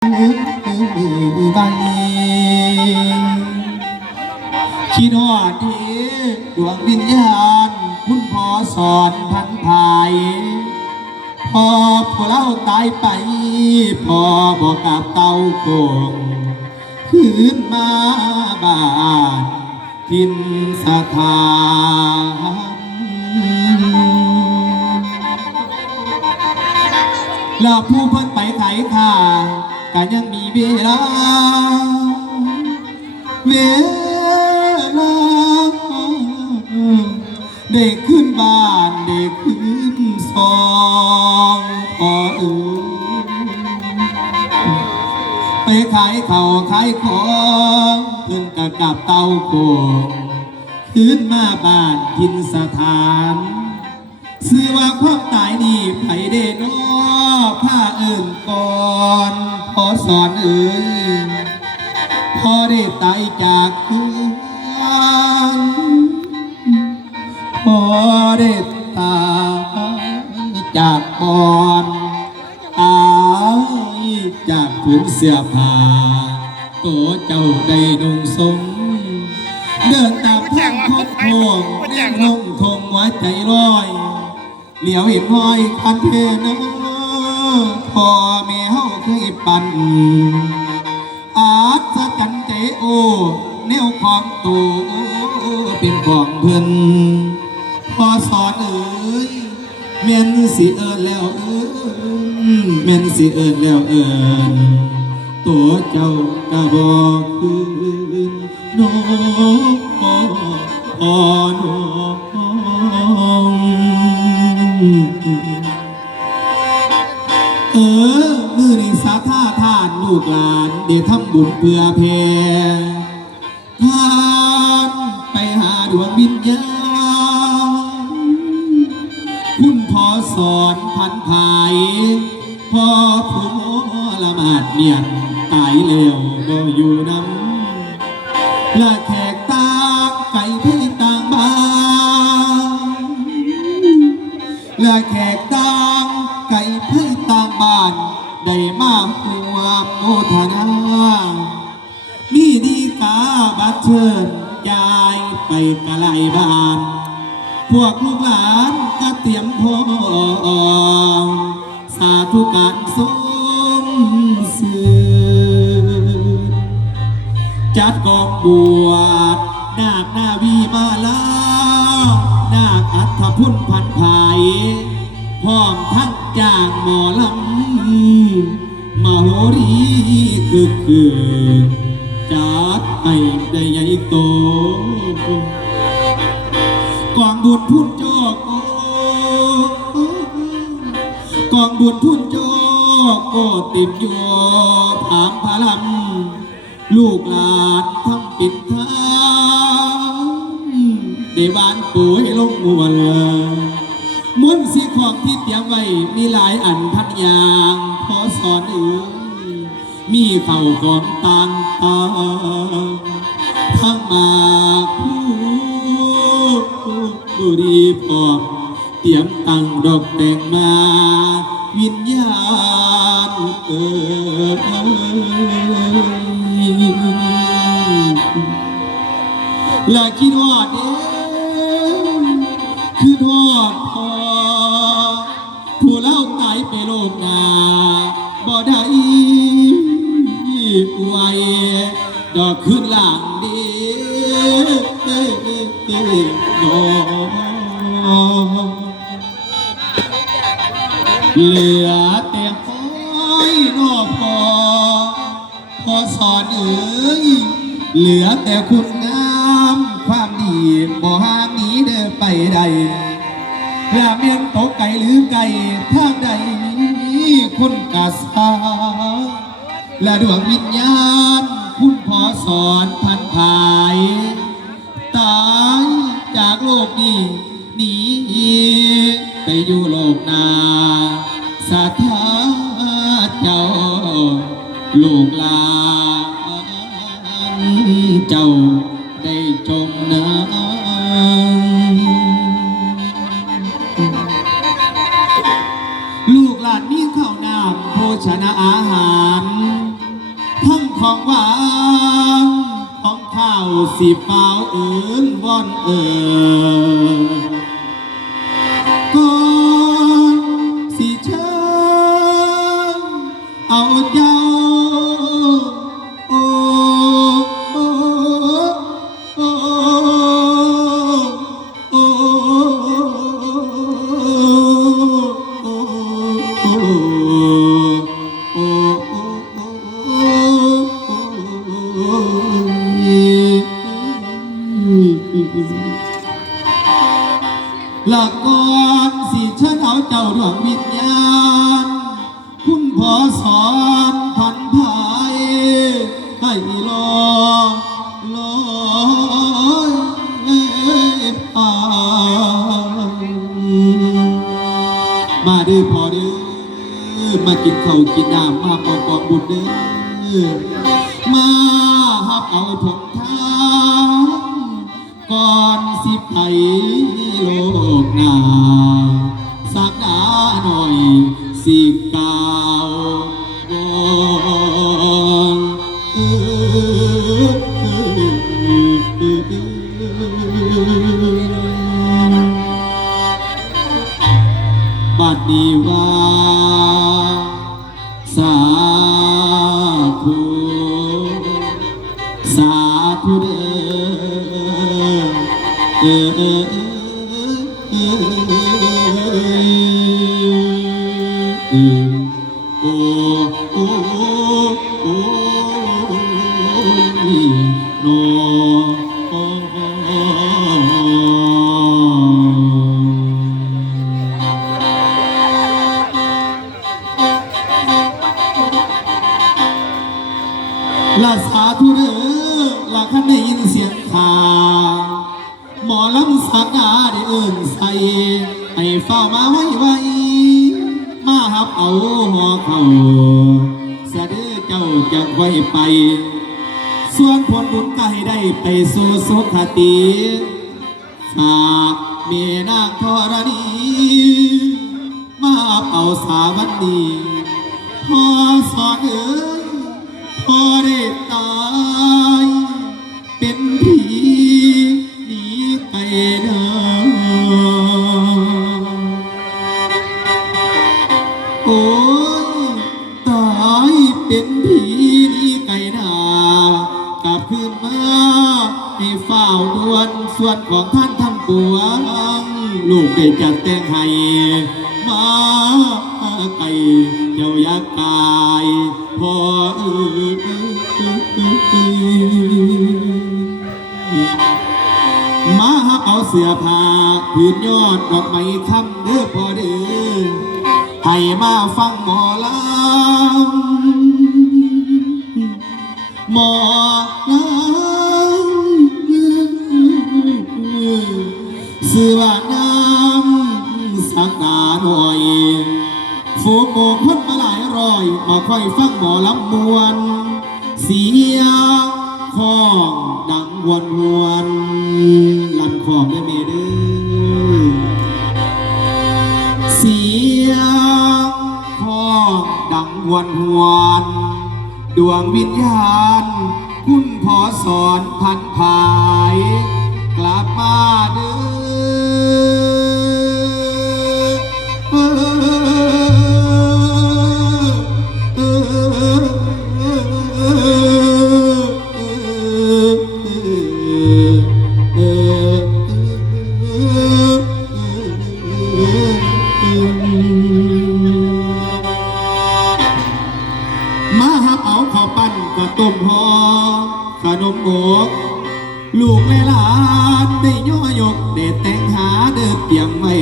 ใบคิดฮอดที่ดวงวิญญาณคุณพ่อสอนพันภายพอพวกเราตายไปพอบอกกับเต้าโกงคืนมาบ้านทินสถานแล้วผู้เพิ่นไปไขข่าก็ยังมีเวลาได้ขึ้นบ้านได้ขึ้นซองพอไปขายข้าวขายของเพิ่นก็กลับเต้าโกงขึ้นมาบ้านทินสถานชื่อว่าความตายนี่ไผเด้น้อผ้าเอิ่นก่อนพอสอนเอ่ยพอได้ตายจากเพื่อนพอได้ตายจากก่อนตายจากผืนเสื้อผ้าตัวเจ้าได้นุ่งสมเดินตามทางพบพวงแน่งลงทงหัวใจลอยเหลียวเห็นห้อยคันเทนะพ่อแม่เฮาเคยปั่นอาจจะกันใจโอแนวของตัวเป็นของเพิ่นพอสอนเอ่ยแม่นสิเอิ้นแล้วแม่นสิเอิ้นแล้วตัวเจ้าก็บอกคือน้องน้องมือนี้สาธาทานลูกหลานได้ทำบุญเพื่อแผ่ทานไปหาดวงวิญญาณคุณพ่อสอนพันภายพ่อผู้ละหมาดเมียนตายแล้วบ่อยู่นำและแขกต่างไก่เพื่อต่างบ้านและแขกต่างไก่เพื่อต่างบ้านได้มาร่วมโมทนามีดีกาบัดเชิญยายไปกะไลบ้านพวกลูกหลานก็เตรียมพร้อมสาธุการสมสื่อจัดกองบวชนาคนาวีมาลานาคอัฐพุทธพันภายพร้อมทั้งจ้างหมอลำมโหรีคือจัดให้ได้ใหญ่โตกองบุญทุนโจกองบุญทุนโจโกติมโยถามพลังลูกหลานทั้งปิดทางได้บ้านป่วยลงมัวม้วนสีของที่เตรียมไว้มีหลายอันพันอย่างพอสอนมีเข่าของต่างทั้งมาผู้ดีพร้อมเตรียมตั้งดอกแต่งมาวิญญาณและคิดฮอดคือทอดพอผู้เล่าตายไปโลกนาบ่ได้ป่วยดอกขึ้นหลังดีน้องเหลือแต่ห้อยนอกพอสอนเอ่ยเหลือแต่คุณงามความดีบ่ห่างหนีเดินไปใดอย่าเมียนตกไก่หรือไก่ทางใดคนกาสาและดวงวิญญาณคุณพ่อสอนพันภายตายจากโลกนี้หนีไปอยู่โลกนาสาธาเจ้าลูกหลานเจ้าได้จมน้ำลูกหลานมีข้าวน้ำโภชนาอาหาร ของหวานของข้าวสีเปล่าเอิญว่อนก่อนสิเชิญเอาเจ้าโอ้โอ้โอ้โอ้ละก่อนสิเชิญเอาเจ้าดวงวิญญาณคุณพอสอนพันภายให้ลอยผ่านมาเด้อพอเด้อมากินข้าวกินน้ำมาปอกองบุญเด้อมาหับเอาผงทางก่อนสิไปโลกหน้าสักหนาหน่อยสิกาววอนบัดนี้ว่าสาธุสาธุเด้อโอ้โอ้โอ้โนลาสาธุเด้อลาคันได้ยินเสียงข่าหมอลำสักดาได้เอิ่นใส่ให้เฝ้ามาไว้มาหับเอาหอเขาสะดือเจ้าจะไว้ไปส่วนผลบุญก็ให้ได้ไปสู่สุขติฝากเมียนางธรณีมาหับเอาสาวันนี้พอสอนเอ๋ยพอได้ตายเป็นผีหนีไกลเดินโอ้ยตายเป็นผีหนีไกลหน้ากลับคืนมาให้เฝ้าด่วนส่วนของท่านทั้งปวงลูกได้จัดแต่งให้มาไกลเจ้ายักกายพอมาหับเอาเสื้อผ้าผืนยอดดอกไม้คำเด้อพอเด้อให้มาฟังหมอลำหมอลำเสื้อน้ำสักดาหน่อยฝูงโมงคนมาหลายร้อยมาค่อยฟังหมอลำมวนเสียงของดังวนลั่นของได้เมเด้อเสียงของดังวนดวงวิญญาณคุณพอสอนพันภายกลับมาเด้มาหับเอาข้าวปั้นกับต้มห่อขนมโอกลูกและหลานได้ย่อยกได้แต่งหาเดินเตรียมไว้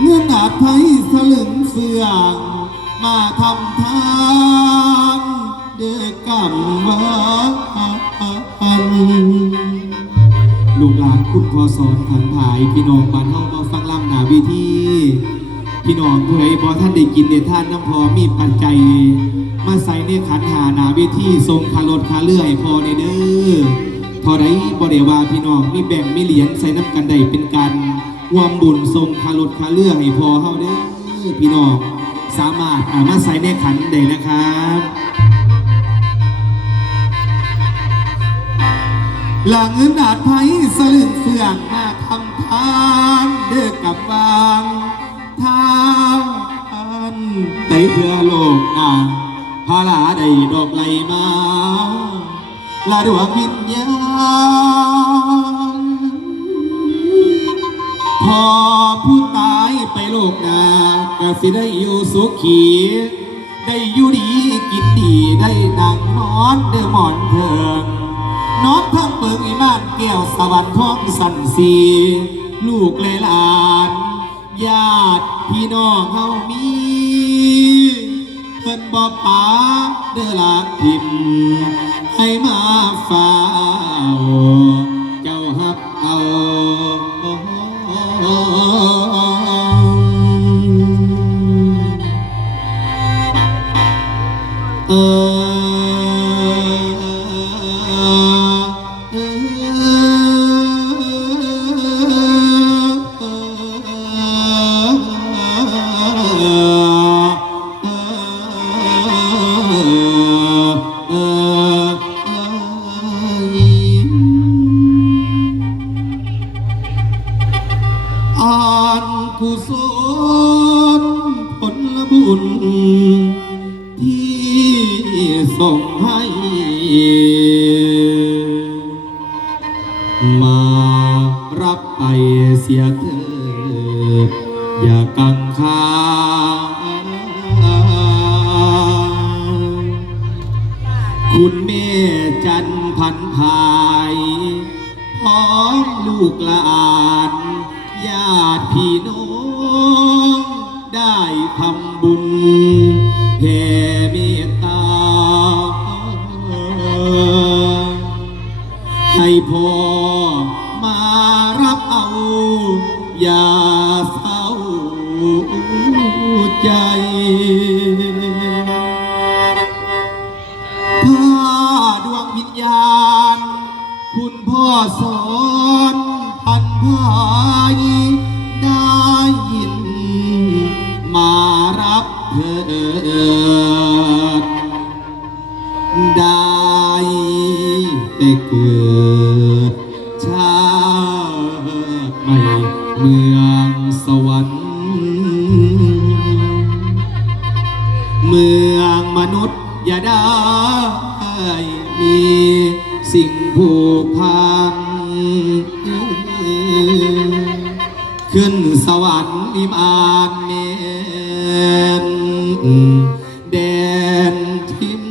เงินอาจไทยสลึงเฟืองมาทำทานเดือกำวันลูกหลานคุณพอสอนขันถ่ายพี่น้องบ้านเฮามาฟังลำหนาวิธีพี่น้องผู้ใดบ่ท่านได้กินในท่านน้ำพอมีปัจจัยมาใส่ในขันหาหนาวิธีทรงคารถคาเลื่อยพอในเด้อพอได้บ่ได้ว่าพี่น้องมีแบ่งมีเหรียญใส่น้ำกันได้เป็นการรวมบุญทรงคารถคาเลื่อยพอเฮาเด้อพี่น้องสามารถมาใส่ในขันได้นะครับ หลังเงินดาดไผ่สลึงเฟื่องหน้าทำทานเด้อกับวางทานไตเพื่อโลกนางพาลาได้ดอกไหลมาลาดวงวิญญาณพอผู้ตายไปโลกหน้าก็สิได้อยู่สุขีได้อยู่ดีกินดีได้นั่งนอนเด้อหมอนเถิงน้องทั้งเปิงอีม่านแก้วสวรรค์ท้องสันสีลูกเลยหลานญาติพี่น้องเฮามีเพิ่นบ่ป๋าเด้อลาพิมให้มาฝ่าเจ้าฮับเอาอ่านกุศลผลบุญที่ส่งให้มารับไปเสียเถิดอย่ากังขาคุณแม่จันพันภายพร้อมลูกหลานญาติพี่น้องได้ทำบุญแผ่เมตตาให้พ่อมารับเอาอย่าเศร้าใจถ้าดวงวิญญาณคุณพ่อสอนพันภายได้ยินมารับเถิดได้แต่เกิดชาติใหม่เมืองสวรรค์เมืองมนุษย์อย่าได้มีสิ่งผูกพันขึ้นสวรรค์วิมานเมนแดนทิม